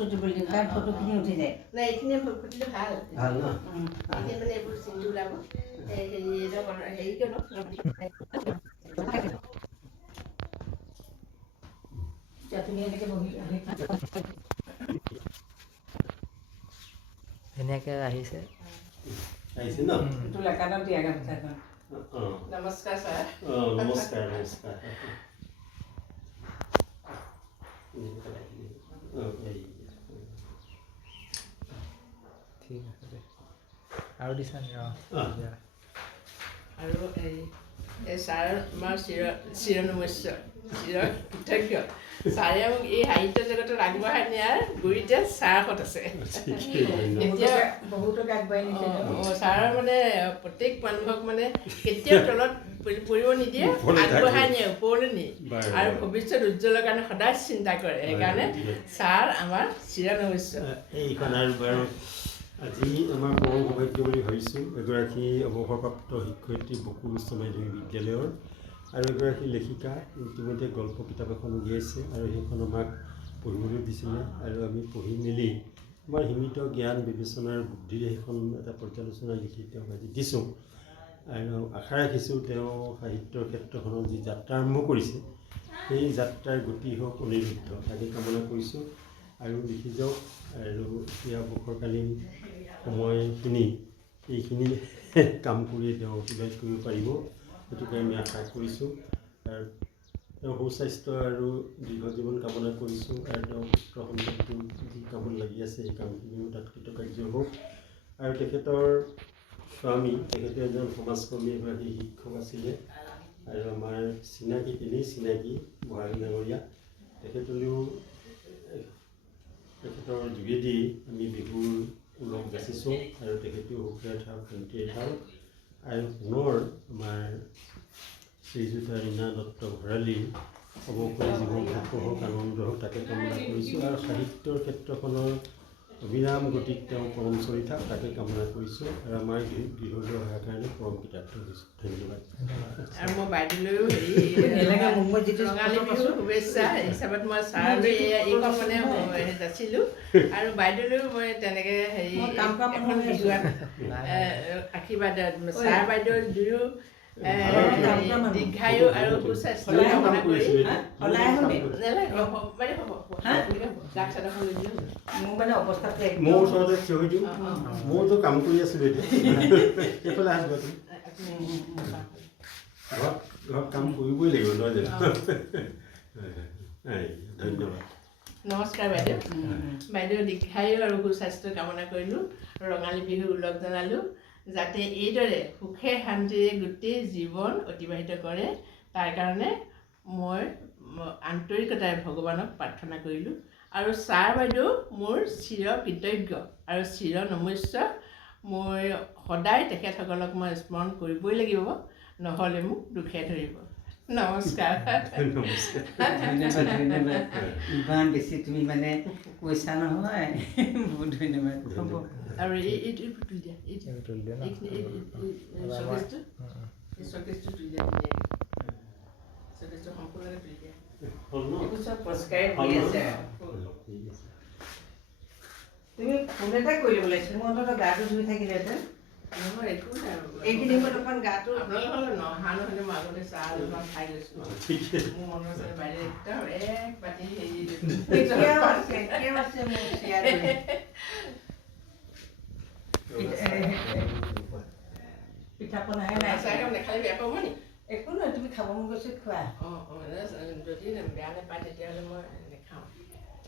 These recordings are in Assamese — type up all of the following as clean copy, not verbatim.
ফটো তুলিবলৈ দিম কাৰণ ফটোখিনি উঠি যায় নাই এইখিনি ফুটিলে ভাল ভাল ন এইখিনি মানে এইবোৰ চিন্তি ওলাব হেৰি কৰিব তুমি এনেকৈ বহি ধুনীয়াকৈ আহিছে আহিছে ন তোলা কাণত দিয়া গামোচাখন নমস্কাৰ ছাৰ নমস্কাৰ নমস্কাৰ ঠিক আছে দে আৰু দিছা নি আৰু এই ছাৰ আমাৰ চিৰনমস্য কৃতজ্ঞ ছাৰে মোক এই সাহিত্য জগতত আগবঢ়াই নিয়াৰ গুৰিতে ছাৰহঁত আছে এতিয়া বহুতক আগবাঢ়ি নিছে ছাৰৰ মানে প্ৰত্যেক মানুহক মানে কেতিয়াও তলত পৰিব নিদিয়ে আগবঢ়াই নিয়ে ওপৰলৈ নিয়ে আৰু ভৱিষ্যত উজ্জ্বলৰ কাৰণে সদায় চিন্তা কৰে সেইকাৰণে ছাৰ আমাৰ চিৰনমস্য এইখন আৰু বাৰু আজি আমাৰ বৰ সৌভাগ্য বুলি ভাবিছোঁ এগৰাকী অৱসৰপ্ৰাপ্ত শিক্ষয়িত্ৰী বকুল উচ্চ মাধ্যমিক বিদ্যালয়ৰ আৰু এগৰাকী লেখিকা ইতিমধ্যে গল্প কিতাপ এখন উলিয়াইছে আৰু সেইখন আমাক পঢ়িবলৈ দিছিলে আৰু আমি পঢ়ি মেলি আমাৰ সীমিত জ্ঞান বিবেচনাৰ বুদ্ধিৰে সেইখন এটা পৰ্যালোচনা লিখি তেওঁক আজি দিছোঁ আৰু আশা ৰাখিছোঁ তেওঁ সাহিত্যৰ ক্ষেত্ৰখনত যি যাত্ৰা আৰম্ভ কৰিছে সেই যাত্ৰাৰ গতি হওক অনিৰুদ্ধ তাকে কামনা কৰিছোঁ আৰু লিখি যাওক আৰু এতিয়া অৱসৰকালীন সময়খিনি এইখিনি কাম কৰিয়ে তেওঁ অতিবাহিত কৰিব পাৰিব গতিকে আমি আশা কৰিছোঁ আৰু তেওঁ সুস্বাস্থ্য আৰু দীৰ্ঘ জীৱন কামনা কৰিছোঁ আৰু তেওঁ পুত্ৰ সন্তানটো যি কামত লাগি আছে সেই কামখিনিও তাত কৃতকাৰ্য হওক আৰু তেখেতৰ স্বামী তেখেতে এজন সমাজকৰ্মী এগৰাকী শিক্ষক আছিলে আৰু আমাৰ চিনাকি তেনেই চিনাকি বহাগী ডাঙৰীয়া তেখেতলৈও তেখেতৰ যোগেদি আমি বিহুৰ ওলগ যাচিছোঁ আৰু তেখেতেও সুখে থাকক শান্তিৰে থাকক আৰু পুনৰ আমাৰ শ্ৰীযুত ৰীণা দত্ত ভৰালীৰ অৱসৰী জীৱন হওক আনন্দ হওক তাকে কামনা কৰিছোঁ আৰু সাহিত্যৰ ক্ষেত্ৰখনৰ অবিৰাম গতিত তেওঁ পৰম চৰি থাক তাকে কামনা কৰিছোঁ আৰু আমাৰ গৃহলৈ অহাৰ কাৰণে পৰম কৃতাৰ্থ হৈছোঁ ধন্যবাদ আৰু মই বাইদেউলৈও ৰঙালী বিহুৰ শুভেচ্ছা হিচাপত মই ছাৰলৈ এইখন মানে যাচিলোঁ আৰু বাইদেউলৈও মই তেনেকৈ হেৰি এখন বিহুৱান আশীৰ্বাদ ছাৰ বাইদেউ দুয়ো দীৰ্ঘায়ু আৰু সুস্বাস্থ্য কামনা কৰি মোৰ মানে অৱস্থাটো মোৰ ওচৰতে থিয় হৈ দিওঁ মইতো কাম কৰি আছিলোঁ এতিয়া এইফালে আহিব ঘৰত কাম কৰিবই লাগিব নহয় জানো ধন্যবাদ নমস্কাৰ বাইদেউ বাইদেউ দীৰ্ঘায়ু আৰু সুস্বাস্থ্য কামনা কৰিলোঁ ৰঙালী বিহু ওলগ জনালোঁ যাতে এইদৰে সুখে শান্তিৰে গোটেই জীৱন অতিবাহিত কৰে তাৰ কাৰণে মই আন্তৰিকতাৰে ভগৱানক প্ৰাৰ্থনা কৰিলোঁ আৰু ছাৰ বাইদেউ মোৰ চিৰ কৃতজ্ঞ আৰু চিৰ নমস্য মই সদায় তেখেতসকলক মই স্মৰণ কৰিবই লাগিব নহ'লে মোক দুখে ধৰিব নমস্কাৰ ধন্যবাদ ধন্যবাদ ইমান বেছি তুমি মানে কৈছা নহয় বহুত ধন্যবাদ হ'ব আৰু এইটো তুলি দিয়া তুলি দিয়া চকেজটো তুলি দিয়া চকেজটো সম্পূৰ্ণকৈ তুলি দিয়া এইবোৰ চব পুৰস্কাৰে কৰি আছে তুমি ফোন এটা কৰি ল'ব লাগিছিল মোৰ অন্তত গাটো ধুই থাকিলেহেঁতেন নহয় একো নাই এইখিনি সময়ত অকণ গাটো আপোনালোকৰ নহা নহ'লে মই আগতে চাহ অলপমান খাই লৈছোঁ মোৰ মনত আছে বাইদেউ একদম এক বাতি হেৰি এতিয়াও আছে মোৰ শ্বেয়াৰ পিঠা পনাহে নাই চাহ কাম নেখালে বেয়া পাব নি একো নহয় তুমি খাব মন গৈছে খোৱা যদি বেয়া নাপায় তেতিয়াহ'লে মই নেখাওঁ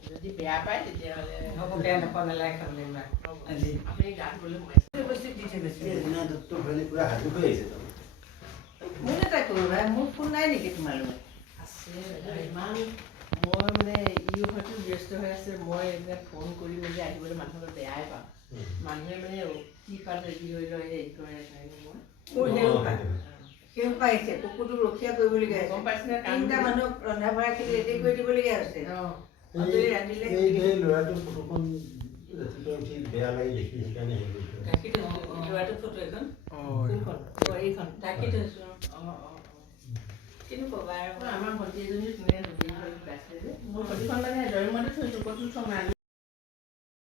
যদি বেয়া পায় তেতিয়াহ'লে হ'ব বেয়া নাপাওঁ নালাগে খাবলৈ ইমান আজি আপুনি গাত গ'লে সোমাইছে বস্তু দি থৈ গৈছে ৰীণা দত্ত ভৰালী পূৰা সাজু হৈ আহিছে মোক এটা কৰোঁ ভাই মোৰ ফোন নাই নেকি তোমাৰ লগত আছে ইমান মই মানে ইও হয়তো ব্যস্ত হৈ আছে মই এইবিলাক ফোন কৰি মেলি আহিবলৈ মানুহক বেয়াই পাওঁ মানুহে মানে কি পাত ৰেডি হৈ লয় হেৰি কৰে মোৰ সেও পাইছে কুকুৰটোক ৰক্ষা কৰিবলগীয়া গম পাইছে তিনিটা মানুহক ৰন্ধা বঢ়াখিনি ৰেডি কৰি দিবলগীয়া হৈছে ৰান্ধিলে এই ল'ৰাটোৰ ফটোখন ৰাতিপুৱা উঠি বেয়া লাগি দেখি সেইকাৰণে হেৰি ল'ৰাটোৰ ফটো এখন এইখন ঢাকি থৈছোঁ কিন্তু ক'বা আৰু আমাৰ ভণ্টি এজনী তেনেকৈ পাইছিলে যে মোৰ ভণ্টিখন মানে জয়মতে থৈছোঁ ক'তো থওঁ